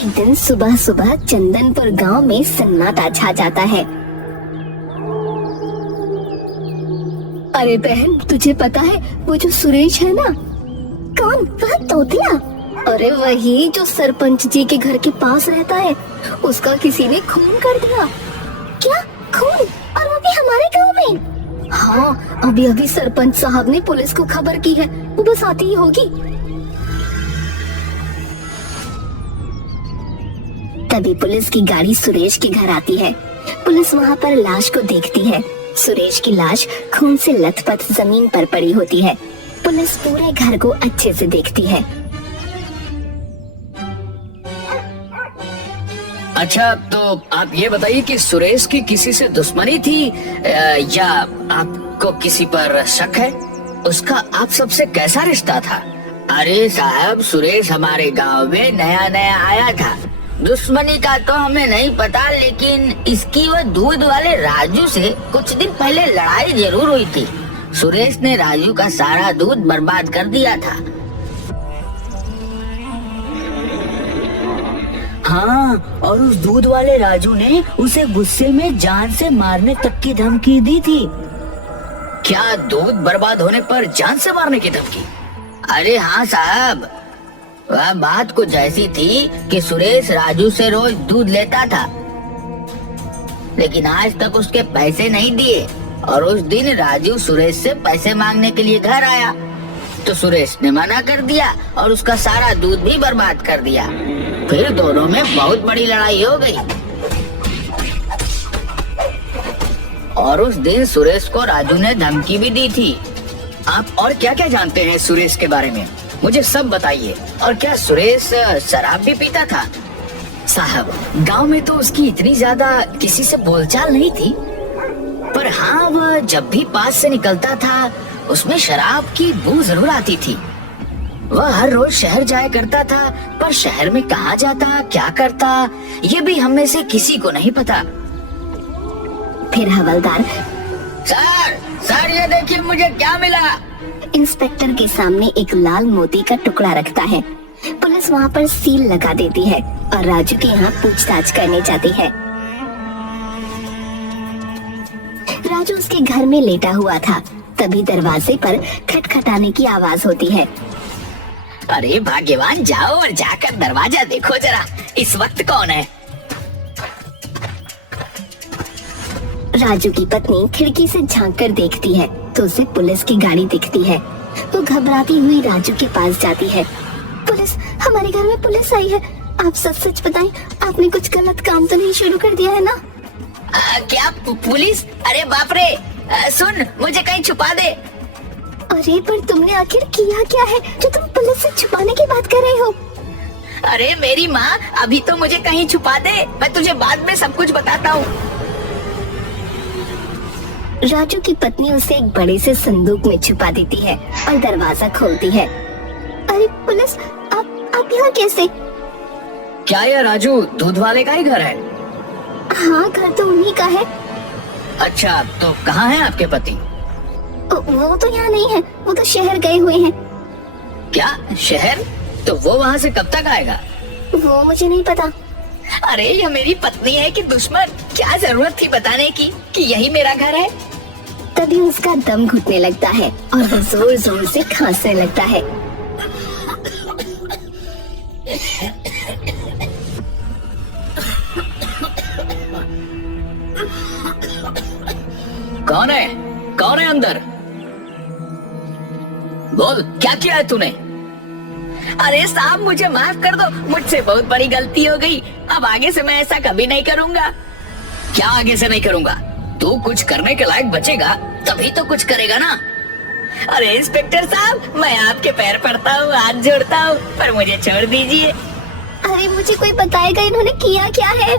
एक दिन सुबह सुबह चंदनपुर गांव में सन्नाटा छा जाता है। अरे बहन, तुझे पता है वो जो सुरेश है ना? कौन? वह तोतिया? अरे वही जो सरपंच जी के घर के पास रहता है, उसका किसी ने खून कर दिया। क्या खून? और वो भी हमारे गांव में? हाँ, अभी अभी सरपंच साहब ने पुलिस को खबर की है, वो बस आती ही होगी। तभी पुलिस की गाड़ी सुरेश के घर आती है। पुलिस वहाँ पर लाश को देखती है। सुरेश की लाश खून से लथपथ जमीन पर पड़ी होती है। पुलिस पूरे घर को अच्छे से देखती है। अच्छा, तो आप ये बताइए कि सुरेश की किसी से दुश्मनी थी या आपको किसी पर शक है? उसका आप सबसे कैसा रिश्ता था? अरे साहब, सुरेश हमारे गांव में नया नया आया था। दुश्मनी का तो हमें नहीं पता, लेकिन इसकी वो दूध वाले राजू से कुछ दिन पहले लड़ाई जरूर हुई थी। सुरेश ने राजू का सारा दूध बर्बाद कर दिया था। हाँ, और उस दूध वाले राजू ने उसे गुस्से में जान से मारने तक की धमकी दी थी। क्या दूध बर्बाद होने पर जान से मारने की धमकी? अरे हाँ साहब, वह बात कुछ ऐसी थी कि सुरेश राजू से रोज दूध लेता था, लेकिन आज तक उसके पैसे नहीं दिए। और उस दिन राजू सुरेश से पैसे मांगने के लिए घर आया तो सुरेश ने मना कर दिया और उसका सारा दूध भी बर्बाद कर दिया। फिर दोनों में बहुत बड़ी लड़ाई हो गई और उस दिन सुरेश को राजू ने धमकी भी दी थी। आप और क्या क्या जानते हैं सुरेश के बारे में? मुझे सब बताइए। और क्या सुरेश शराब भी पीता था? साहब, गांव में तो उसकी इतनी ज्यादा किसी से बोलचाल नहीं थी, पर हाँ, वह जब भी पास से निकलता था उसमें शराब की बू जरूर आती थी। वह हर रोज शहर जाया करता था, पर शहर में कहाँ जाता, क्या करता, ये भी हम में से किसी को नहीं पता। फिर हवलदार, सर ये देखिए मुझे क्या मिला। इंस्पेक्टर के सामने एक लाल मोती का टुकड़ा रखता है। पुलिस वहाँ पर सील लगा देती है और राजू के यहाँ पूछताछ करने जाती है। राजू उसके घर में लेटा हुआ था। तभी दरवाजे पर खटखटाने की आवाज होती है। अरे भाग्यवान, जाओ और जाकर दरवाजा देखो जरा, इस वक्त कौन है? राजू की पत्नी खिड़की से झांक कर देखती है तो उसे पुलिस की गाड़ी दिखती है। वो घबराती हुई राजू के पास जाती है। पुलिस, हमारे घर में पुलिस आई है। आप सच सच बताएं, आपने कुछ गलत काम तो नहीं शुरू कर दिया है ना? क्या पुलिस? अरे बाप रे, सुन, मुझे कहीं छुपा दे। अरे पर तुमने आखिर किया क्या है जो तुम पुलिस से छुपाने की बात कर रहे हो? अरे मेरी माँ, अभी तो मुझे कहीं छुपा दे, मैं तुझे बाद में सब कुछ बताता हूँ। राजू की पत्नी उसे एक बड़े से संदूक में छुपा देती है और दरवाजा खोलती है। अरे पुलिस, आप यहाँ कैसे? क्या यह राजू दूध वाले का ही घर है? हाँ, घर तो उन्हीं का है। अच्छा, तो कहाँ है आपके पति? वो तो यहाँ नहीं है, वो तो शहर गए हुए हैं। क्या शहर? तो वो वहाँ से कब तक आएगा? वो मुझे नहीं पता। अरे यह मेरी पत्नी है कि दुश्मन? क्या जरूरत थी बताने की कि यही मेरा घर है? तभी उसका दम घुटने लगता है और वो जोर जोर से खांसने लगता है। कौन है? कौन है अंदर? बोल, क्या किया है तूने? अरे साहब, मुझे माफ कर दो, मुझसे बहुत बड़ी गलती हो गई। अब आगे से मैं ऐसा कभी नहीं करूंगा। क्या आगे से नहीं करूंगा? तू कुछ करने के लायक बचेगा तभी तो कुछ करेगा ना। अरे इंस्पेक्टर साहब, मैं आपके पैर पड़ता हूँ, हाथ जोड़ता हूँ, पर मुझे छोड़ दीजिए। अरे मुझे कोई बताएगा इन्होंने किया क्या है?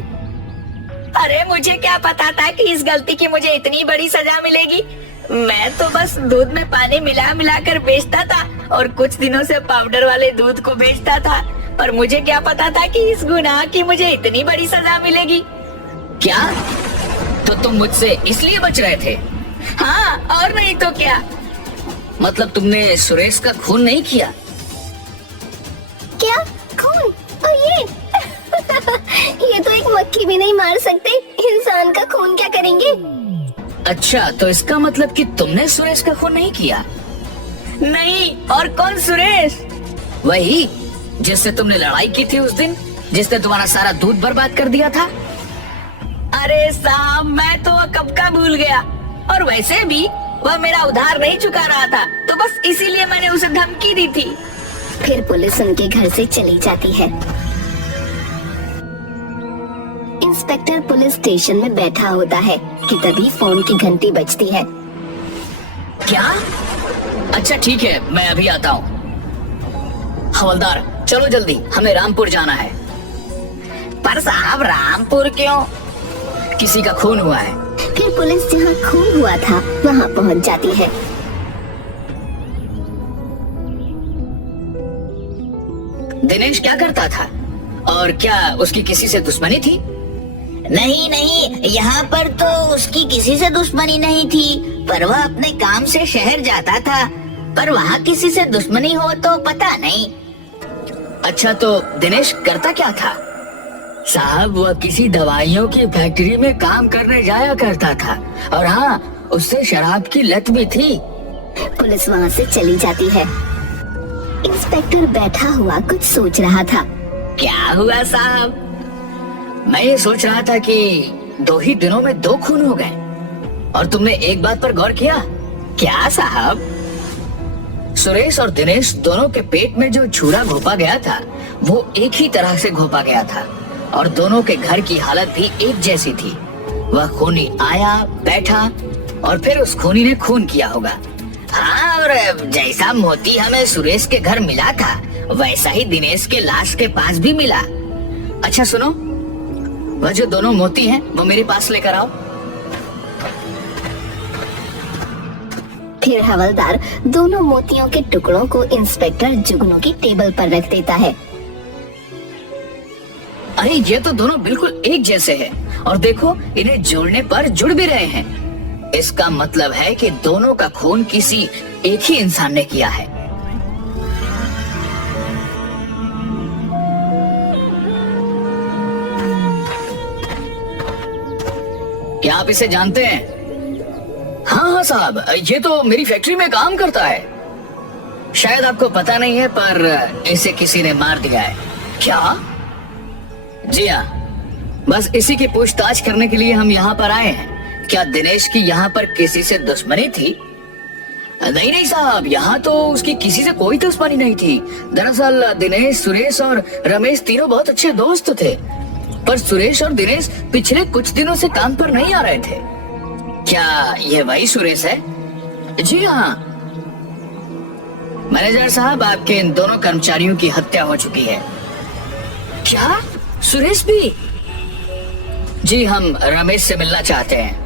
अरे मुझे क्या पता था कि इस गलती की मुझे इतनी बड़ी सजा मिलेगी। मैं तो बस दूध में पानी मिला मिला कर बेचता था और कुछ दिनों से पाउडर वाले दूध को बेचता था, पर मुझे क्या पता था कि इस गुनाह की मुझे इतनी बड़ी सजा मिलेगी। क्या? तो तुम मुझसे इसलिए बच रहे थे? हाँ, और नहीं तो क्या। मतलब तुमने सुरेश का खून नहीं किया? क्या खून? और ये पक्षी भी नहीं मार सकते, इंसान का खून क्या करेंगे? अच्छा, तो इसका मतलब कि तुमने सुरेश का खून नहीं किया? नहीं, और कौन सुरेश? वही जिससे तुमने लड़ाई की थी उस दिन, जिसने तुम्हारा सारा दूध बर्बाद कर दिया था। अरे साहब, मैं तो कब का भूल गया, और वैसे भी वह मेरा उधार नहीं चुका रहा था, तो बस इसीलिए मैंने उसे धमकी दी थी। फिर पुलिस उनके घर से चली जाती है। इंस्पेक्टर पुलिस स्टेशन में बैठा होता है कि तभी फोन की घंटी बजती है। क्या? अच्छा ठीक है, मैं अभी आता हूँ। हवलदार, चलो जल्दी, हमें रामपुर जाना है। पर साहब, रामपुर क्यों? किसी का खून हुआ है। फिर पुलिस जहाँ खून हुआ था वहाँ पहुँच जाती है। दिनेश क्या करता था, और क्या उसकी किसी से दुश्मनी थी? नहीं नहीं, यहाँ पर तो उसकी किसी से दुश्मनी नहीं थी, पर वह अपने काम से शहर जाता था। पर वहाँ किसी से दुश्मनी हो तो पता नहीं। अच्छा, तो दिनेश करता क्या था? साहब, वह किसी दवाइयों की फैक्ट्री में काम करने जाया करता था, और हाँ, उससे शराब की लत भी थी। पुलिस वहाँ से चली जाती है। इंस्पेक्टर बैठा हुआ कुछ सोच रहा था। क्या हुआ साहब? मैं ये सोच रहा था कि 2 ही दिनों में 2 खून हो गए, और तुमने एक बात पर गौर किया? क्या साहब? सुरेश और दिनेश दोनों के पेट में जो छुरा घोपा गया था वो एक ही तरह से घोपा गया था, और दोनों के घर की हालत भी एक जैसी थी। वह खूनी आया, बैठा, और फिर उस खूनी ने खून किया होगा। हाँ, और जैसा मोती हमें सुरेश के घर मिला था, वैसा ही दिनेश के लाश के पास भी मिला। अच्छा सुनो, वह जो दोनों मोती हैं वो मेरे पास लेकर आओ। फिर हवलदार दोनों मोतियों के टुकड़ों को इंस्पेक्टर जुगनू की टेबल पर रख देता है। अरे, ये तो दोनों बिल्कुल एक जैसे हैं, और देखो, इन्हें जोड़ने पर जुड़ भी रहे हैं। इसका मतलब है कि दोनों का खून किसी एक ही इंसान ने किया है। क्या आप इसे जानते हैं? हाँ हाँ साहब, ये तो मेरी फैक्ट्री में काम करता है। शायद आपको पता नहीं है, पर इसे किसी ने मार दिया है। क्या? जी हाँ, बस इसी की पूछताछ करने के लिए हम यहाँ पर आए हैं। क्या दिनेश की यहाँ पर किसी से दुश्मनी थी? नहीं नहीं साहब, यहाँ तो उसकी किसी से कोई दुश्मनी नहीं थी। दरअसल दिनेश, सुरेश और रमेश तीनों बहुत अच्छे दोस्त थे, पर सुरेश और दिनेश पिछले कुछ दिनों से काम पर नहीं आ रहे थे। क्या ये वही सुरेश है? जी हाँ मैनेजर साहब, आपके इन दोनों कर्मचारियों की हत्या हो चुकी है। क्या? सुरेश भी? जी, हम रमेश से मिलना चाहते हैं।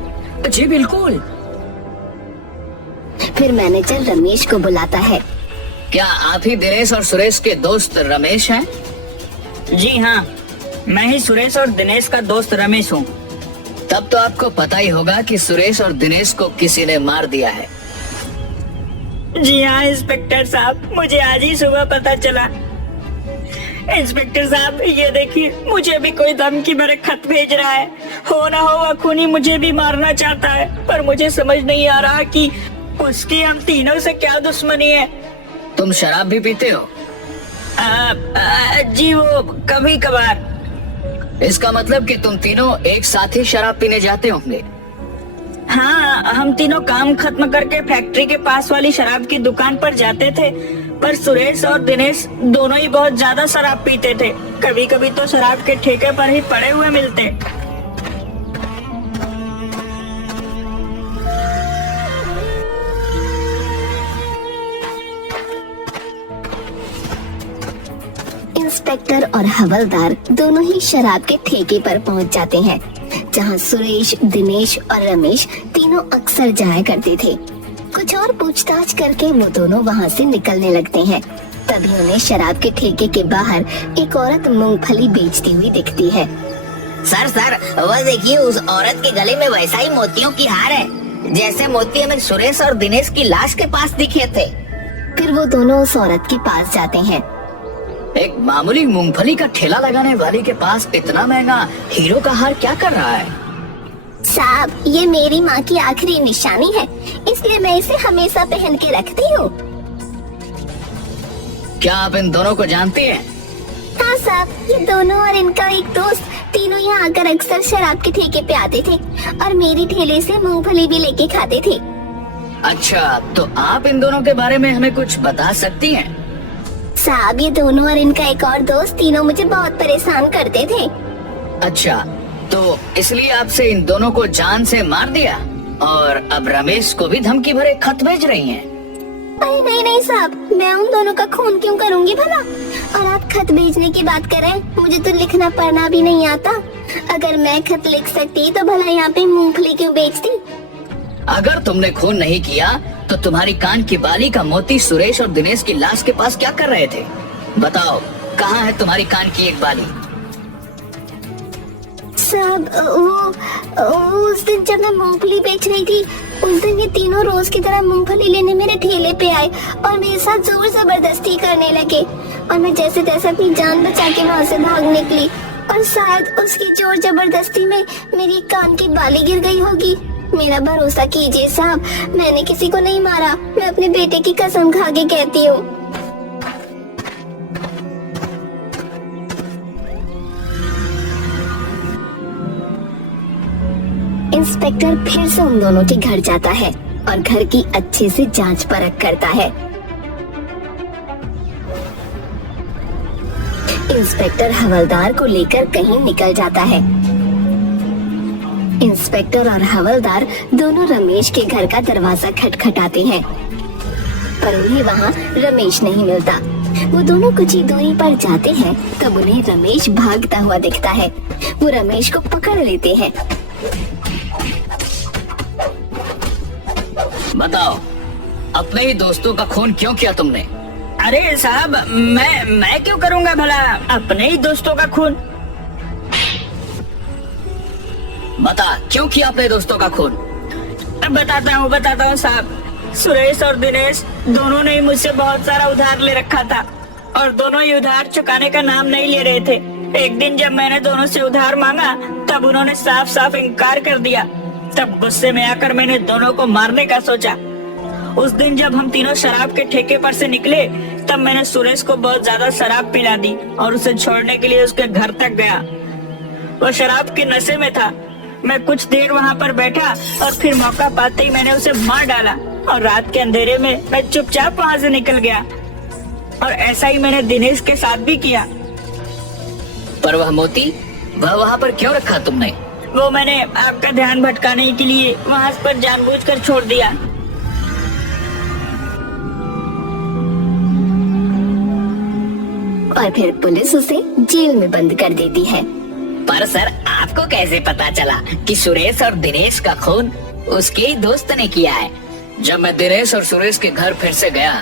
जी बिल्कुल। फिर मैनेजर रमेश को बुलाता है। क्या आप ही दिनेश और सुरेश के दोस्त रमेश हैं? जी हाँ, मैं ही सुरेश और दिनेश का दोस्त रमेश हूँ। तब तो आपको पता ही होगा कि सुरेश और दिनेश को किसी ने मार दिया है। जी हाँ इंस्पेक्टर साहब, मुझे आज ही सुबह पता चला। इंस्पेक्टर साहब, ये देखिए, मुझे भी कोई धमकी भरे खत भेज रहा है। हो ना हो खूनी मुझे भी मारना चाहता है, पर मुझे समझ नहीं आ रहा कि उसकी हम तीनों से क्या दुश्मनी है। तुम शराब भी पीते हो? जी, वो कभी कभार। इसका मतलब कि तुम तीनों एक साथ ही शराब पीने जाते होंगे। हाँ, हम तीनों काम खत्म करके फैक्ट्री के पास वाली शराब की दुकान पर जाते थे, पर सुरेश और दिनेश दोनों ही बहुत ज्यादा शराब पीते थे। कभी कभी तो शराब के ठेके पर ही पड़े हुए मिलते। इंस्पेक्टर और हवलदार दोनों ही शराब के ठेके पर पहुंच जाते हैं, जहां सुरेश, दिनेश और रमेश तीनों अक्सर जाया करते थे। कुछ और पूछताछ करके वो दोनों वहां से निकलने लगते हैं। तभी उन्हें शराब के ठेके के बाहर एक औरत मूंगफली बेचती हुई दिखती है। सर, वह देखिए, उस औरत के गले में वैसा ही मोतियों की हार है, जैसे मोती हमें सुरेश और दिनेश की लाश के पास दिखे थे। फिर वो दोनों उस औरत के पास जाते हैं। एक मामूली मूंगफली का ठेला लगाने वाली के पास इतना महंगा हीरो का हार क्या कर रहा है? साहब, ये मेरी माँ की आखिरी निशानी है, इसलिए मैं इसे हमेशा पहन के रखती हूँ। क्या आप इन दोनों को जानती हैं? हाँ साहब, ये दोनों और इनका एक दोस्त तीनों यहाँ आकर अक्सर शराब के ठेके पे आते थे और मेरी ठेले से मूंगफली भी लेके खाते थे। अच्छा, तो आप इन दोनों के बारे में हमें कुछ बता सकती हैं? साहब, ये दोनों और इनका एक और दोस्त तीनों मुझे बहुत परेशान करते थे। अच्छा, तो इसलिए आपसे इन दोनों को जान से मार दिया और अब रमेश को भी धमकी भरे खत भेज रही हैं। अरे नहीं नहीं साहब, मैं उन दोनों का खून क्यों करूँगी भला? और आप खत भेजने की बात कर रहे हैं, मुझे तो लिखना पढ़ना भी नहीं आता। अगर मैं खत लिख सकती तो भला यहाँ पे मूंगफली क्यों बेचती? अगर तुमने खून नहीं किया तो तुम्हारी कान की बाली का मोती सुरेश और दिनेश की लाश के पास क्या कर रहे थे? बताओ, कहाँ है तुम्हारी कान की एक बाली? साहब, वो उस दिन जब मैं मूंगफली बेच रही थी, उस दिन ये तीनों रोज की तरह मूंगफली लेने मेरे ठेले पे आए और मेरे साथ जोर जबरदस्ती करने लगे और मैं जैसे तैसे अपनी जान बचा के वहाँ से भाग निकली और शायद उसकी जोर जबरदस्ती में मेरी कान की बाली गिर गई होगी। मेरा भरोसा कीजिए साहब, मैंने किसी को नहीं मारा, मैं अपने बेटे की कसम खा के कहती हूँ। इंस्पेक्टर फिर से उन दोनों के घर जाता है और घर की अच्छे से जांच परख करता है। इंस्पेक्टर हवलदार को लेकर कहीं निकल जाता है। इंस्पेक्टर और हवलदार दोनों रमेश के घर का दरवाजा खटखटाते हैं, पर उन्हें वहाँ रमेश नहीं मिलता। वो दोनों कुछ ही दूरी पर जाते हैं, तब उन्हें रमेश भागता हुआ दिखता है। वो रमेश को पकड़ लेते हैं। बताओ, अपने ही दोस्तों का खून क्यों किया तुमने? अरे साहब, मैं क्यों करूँगा भला अपने ही दोस्तों का खून? बता, क्यों किया अपने दोस्तों का खून? बताता हूँ साहब। सुरेश और दिनेश दोनों ने ही मुझसे बहुत सारा उधार ले रखा था और दोनों ही उधार चुकाने का नाम नहीं ले रहे थे। एक दिन जब मैंने दोनों से उधार मांगा तब उन्होंने साफ साफ इनकार कर दिया। तब गुस्से में आकर मैंने दोनों को मारने का सोचा। उस दिन जब हम तीनों शराब के ठेके पर से निकले तब मैंने सुरेश को बहुत ज्यादा शराब पिला दी और उसे छोड़ने के लिए उसके घर तक गया। वो शराब के नशे में था। मैं कुछ देर वहाँ पर बैठा और फिर मौका पाते ही मैंने उसे मार डाला और रात के अंधेरे में मैं चुपचाप वहाँ से निकल गया। और ऐसा ही मैंने दिनेश के साथ भी किया। पर वह मोती, वह वहाँ पर क्यों रखा तुमने? वो मैंने आपका ध्यान भटकाने के लिए वहाँ पर जानबूझकर छोड़ दिया। और फिर पुलिस उसे जेल में बंद कर देती है। पर सर, आपको कैसे पता चला कि सुरेश और दिनेश का खून उसके ही दोस्त ने किया है? जब मैं दिनेश और सुरेश के घर फिर से गया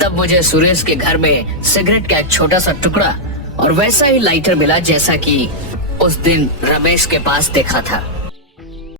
तब मुझे सुरेश के घर में सिगरेट का एक छोटा सा टुकड़ा और वैसा ही लाइटर मिला जैसा कि उस दिन रमेश के पास देखा था।